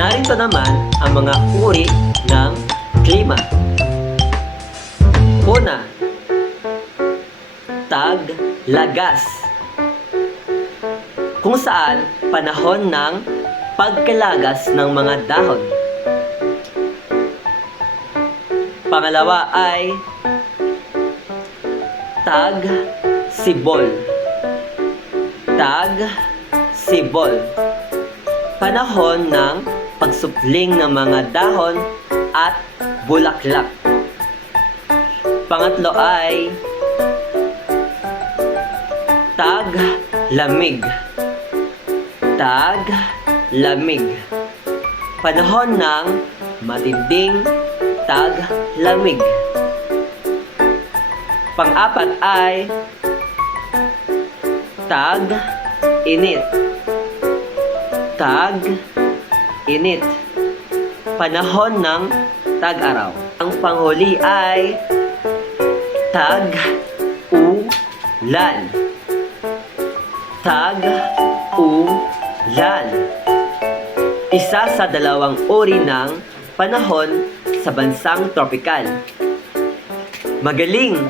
Narito naman ang mga uri ng klima. Una, taglagas, kung saan panahon ng pagkalagas ng mga dahon. Pangalawa ay tagsibol. Tagsibol, panahon ng pagsupling ng mga dahon at bulaklak. Pangatlo ay taglamig. Taglamig, panahon ng matinding taglamig. Pang-apat ay tag-init. Tag-init, panahon ng tag-araw. Ang panghuli ay tag-ulan. Tag-ulan, isa sa dalawang uri ng panahon sa bansang tropikal. Magaling